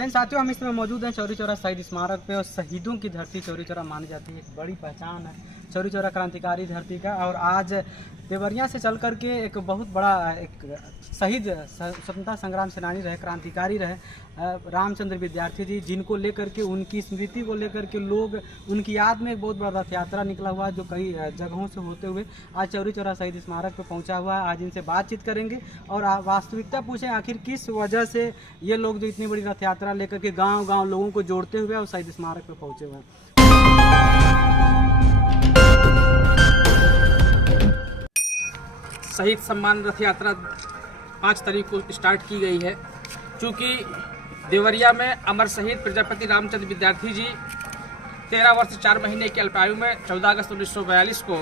जैन साथियों, हम इस समय मौजूद हैं चौरी चौरा शहीद स्मारक पे और शहीदों की धरती चौरी चौरा मानी जाती है। एक बड़ी पहचान है चौरी चौरा क्रांतिकारी धरती का। और आज देवरिया से चल कर के एक बहुत बड़ा एक शहीद स्वतंत्रता संग्राम सेनानी रहे, क्रांतिकारी रहे, रामचंद्र विद्यार्थी जी, जिनको लेकर के उनकी स्मृति को लेकर के लोग उनकी याद में एक बहुत बड़ा रथ यात्रा निकला हुआ है, जो कई जगहों से होते हुए आज चौरी चौरा शहीद स्मारक पर पहुंचा हुआ है। आज इनसे बातचीत करेंगे और वास्तविकता पूछें आखिर किस वजह से ये लोग जो इतनी बड़ी रथ यात्रा लेकर के गाँव लोगों को जोड़ते हुए और शहीद स्मारक पर पहुँचे हुए हैं। शहीद सम्मान रथ यात्रा 5 तारीख को स्टार्ट की गई है। चूँकि देवरिया में अमर शहीद प्रजापति रामचंद्र विद्यार्थी जी 13 वर्ष 4 महीने की अल्पायु में 14 अगस्त 1942 को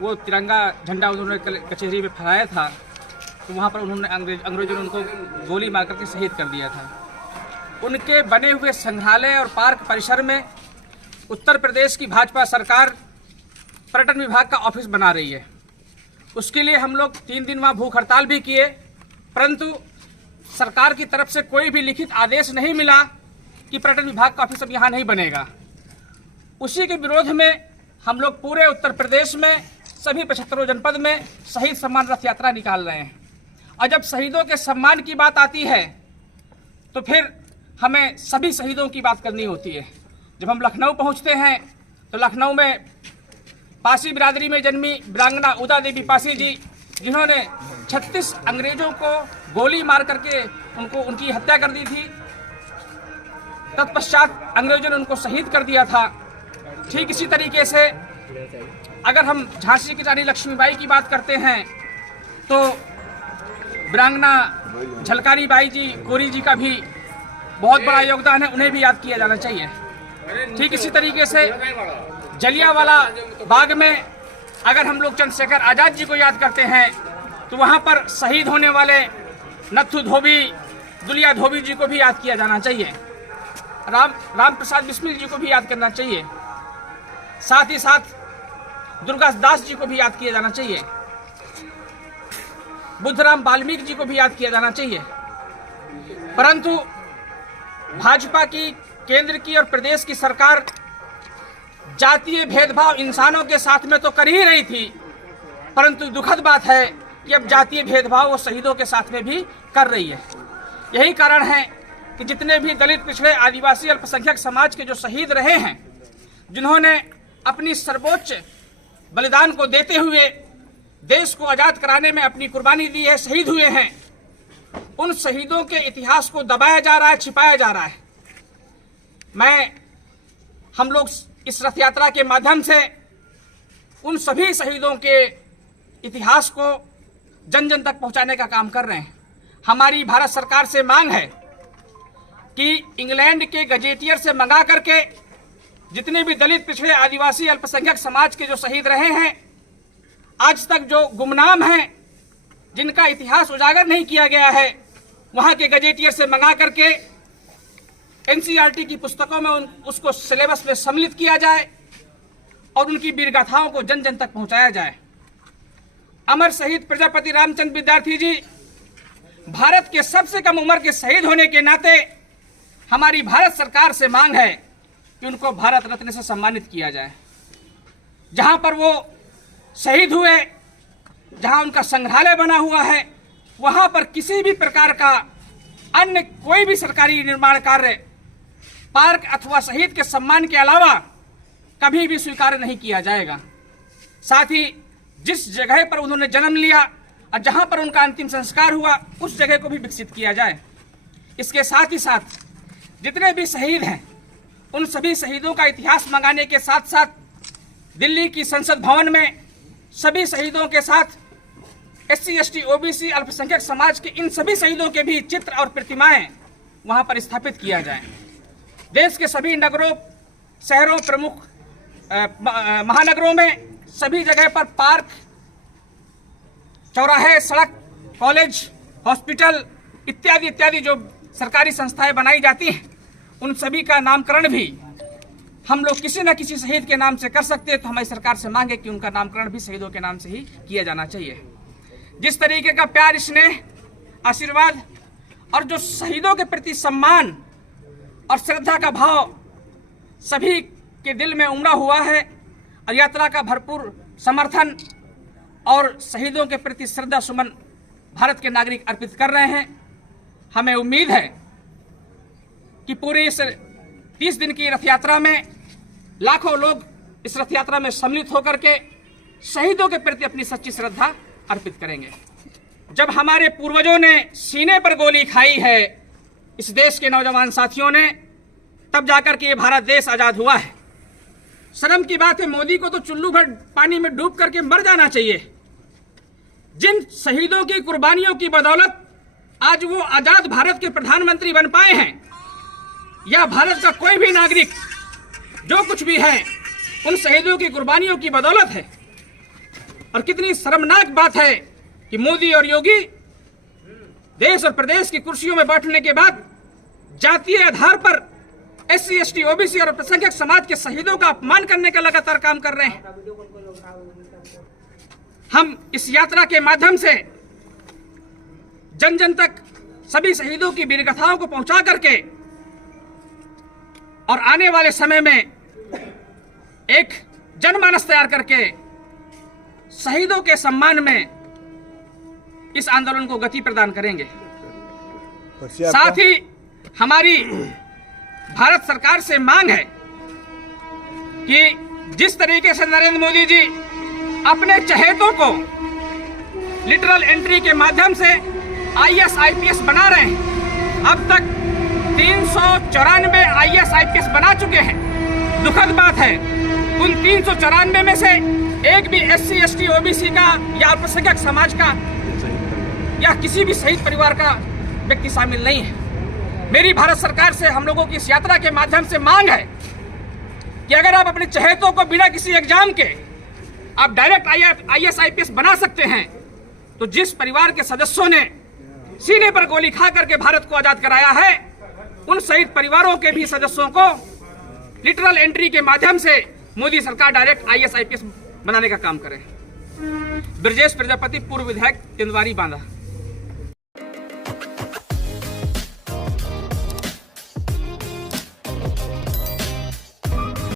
वो तिरंगा झंडा उन्होंने कचहरी में फहराया था, तो वहाँ पर उन्होंने अंग्रेजों ने उनको गोली मार करके शहीद कर दिया था। उनके बने हुए संग्रहालय और पार्क परिसर में उत्तर प्रदेश की भाजपा सरकार पर्यटन विभाग का ऑफिस बना रही है। उसके लिए हम लोग 3 दिन वहाँ भूख हड़ताल भी किए, परंतु सरकार की तरफ से कोई भी लिखित आदेश नहीं मिला कि पर्यटन विभाग का ऑफिस अब यहाँ नहीं बनेगा। उसी के विरोध में हम लोग पूरे उत्तर प्रदेश में सभी 75 जनपद में शहीद सम्मान रथ यात्रा निकाल रहे हैं। और जब शहीदों के सम्मान की बात आती है तो फिर हमें सभी शहीदों की बात करनी होती है। जब हम लखनऊ पहुँचते हैं तो लखनऊ में पासी बिरादरी में जन्मी वीरांगना उदा देवी पासी जी, जिन्होंने 36 अंग्रेजों को गोली मार करके उनकी हत्या कर दी थी, तत्पश्चात अंग्रेजों ने उनको शहीद कर दिया था। ठीक इसी तरीके से अगर हम झांसी की रानी लक्ष्मीबाई की बात करते हैं तो वीरांगना झलकारी बाई जी, कोरी जी का भी बहुत बड़ा योगदान है, उन्हें भी याद किया जाना चाहिए। ठीक इसी तरीके से जलियांवाला बाग में अगर हम लोग चंद्रशेखर आज़ाद जी को याद करते हैं तो वहाँ पर शहीद होने वाले नथु धोबी, दुलिया धोबी जी को भी याद किया जाना चाहिए। राम प्रसाद बिस्मिल जी को भी याद करना चाहिए। साथ ही साथ दुर्गा दास जी को भी याद किया जाना चाहिए। बुद्धराम वाल्मीकि जी को भी याद किया जाना चाहिए। परंतु भाजपा की, केंद्र की और प्रदेश की सरकार जातीय भेदभाव इंसानों के साथ में तो कर ही रही थी, परंतु दुखद बात है कि अब जातीय भेदभाव वो शहीदों के साथ में भी कर रही है। यही कारण है कि जितने भी दलित, पिछड़े, आदिवासी, अल्पसंख्यक समाज के जो शहीद रहे हैं, जिन्होंने अपनी सर्वोच्च बलिदान को देते हुए देश को आज़ाद कराने में अपनी कुर्बानी दी है, शहीद हुए हैं, उन शहीदों के इतिहास को दबाया जा रहा है, छिपाया जा रहा है। हम लोग इस रथ यात्रा के माध्यम से उन सभी शहीदों के इतिहास को जन जन तक पहुंचाने का काम कर रहे हैं। हमारी भारत सरकार से मांग है कि इंग्लैंड के गजेटियर से मंगा करके जितने भी दलित, पिछड़े, आदिवासी, अल्पसंख्यक समाज के जो शहीद रहे हैं, आज तक जो गुमनाम हैं, जिनका इतिहास उजागर नहीं किया गया है, वहाँ के गजेटियर से मंगा करके एनसीईआरटी की पुस्तकों में उसको सिलेबस में सम्मिलित किया जाए और उनकी वीरगाथाओं को जन जन तक पहुंचाया जाए। अमर शहीद प्रजापति रामचंद्र विद्यार्थी जी भारत के सबसे कम उम्र के शहीद होने के नाते हमारी भारत सरकार से मांग है कि उनको भारत रत्न से सम्मानित किया जाए। जहां पर वो शहीद हुए, जहां उनका संग्रहालय बना हुआ है, वहां पर किसी भी प्रकार का अन्य कोई भी सरकारी निर्माण कार्य पार्क अथवा शहीद के सम्मान के अलावा कभी भी स्वीकार नहीं किया जाएगा। साथ ही जिस जगह पर उन्होंने जन्म लिया और जहां पर उनका अंतिम संस्कार हुआ, उस जगह को भी विकसित किया जाए। इसके साथ ही साथ जितने भी शहीद हैं, उन सभी शहीदों का इतिहास मंगाने के साथ साथ दिल्ली की संसद भवन में सभी शहीदों के साथ SC, ST, OBC, अल्पसंख्यक समाज के इन सभी शहीदों के भी चित्र और प्रतिमाएं वहां पर स्थापित किया जाए। देश के सभी नगरों, शहरों, प्रमुख महानगरों में सभी जगह पर पार्क, चौराहे, सड़क, कॉलेज, हॉस्पिटल इत्यादि इत्यादि जो सरकारी संस्थाएं बनाई जाती हैं, उन सभी का नामकरण भी हम लोग किसी न किसी शहीद के नाम से कर सकते हैं। तो हमारी सरकार से मांगे कि उनका नामकरण भी शहीदों के नाम से ही किया जाना चाहिए। जिस तरीके का प्यार, स्नेह, आशीर्वाद और जो शहीदों के प्रति सम्मान और श्रद्धा का भाव सभी के दिल में उमड़ा हुआ है और यात्रा का भरपूर समर्थन और शहीदों के प्रति श्रद्धा सुमन भारत के नागरिक अर्पित कर रहे हैं। हमें उम्मीद है कि पूरे इस 30 दिन की रथ यात्रा में लाखों लोग इस रथ यात्रा में सम्मिलित होकर के शहीदों के प्रति अपनी सच्ची श्रद्धा अर्पित करेंगे। जब हमारे पूर्वजों ने सीने पर गोली खाई है इस देश के नौजवान साथियों ने, तब जाकर के ये भारत देश आजाद हुआ है। शर्म की बात है, मोदी को तो चुल्लू भर पानी में डूब करके मर जाना चाहिए। जिन शहीदों की कुर्बानियों की बदौलत आज वो आजाद भारत के प्रधानमंत्री बन पाए हैं, या भारत का कोई भी नागरिक जो कुछ भी है उन शहीदों की कुर्बानियों की बदौलत है। और कितनी शर्मनाक बात है कि मोदी और योगी देश और प्रदेश की कुर्सियों में बैठने के बाद जातीय आधार पर SC, ST, OBC और अल्पसंख्यक समाज के शहीदों का अपमान करने का लगातार काम कर रहे हैं। हम इस यात्रा के माध्यम से जन जन तक सभी शहीदों की वीरगाथाओं को पहुंचा करके और आने वाले समय में एक जनमानस तैयार करके शहीदों के सम्मान में इस आंदोलन को गति प्रदान करेंगे। साथ ही हमारी भारत सरकार से मांग है कि जिस तरीके से नरेंद्र मोदी जी अपने चहेतों को लिटरल एंट्री के माध्यम से IAS IPS बना रहे हैं, अब तक 394 IAS IPS बना चुके हैं। दुखद बात है, उन 394 में से एक भी SC, ST, OBC का या अल्पसंख्यक समाज का या किसी भी शहीद परिवार का व्यक्ति शामिल नहीं है। मेरी भारत सरकार से हम लोगों की इस यात्रा के माध्यम से मांग है कि अगर आप अपने चहेतों को बिना किसी एग्जाम के आप डायरेक्ट IAS IPS बना सकते हैं, तो जिस परिवार के सदस्यों ने सीने पर गोली खा करके भारत को आजाद कराया है, उन शहीद परिवारों के भी सदस्यों को लिटरल एंट्री के माध्यम से मोदी सरकार डायरेक्ट IAS IPS बनाने का काम करे। ब्रजेश प्रजापति, पूर्व विधायक, तेंदुआरी बांदा।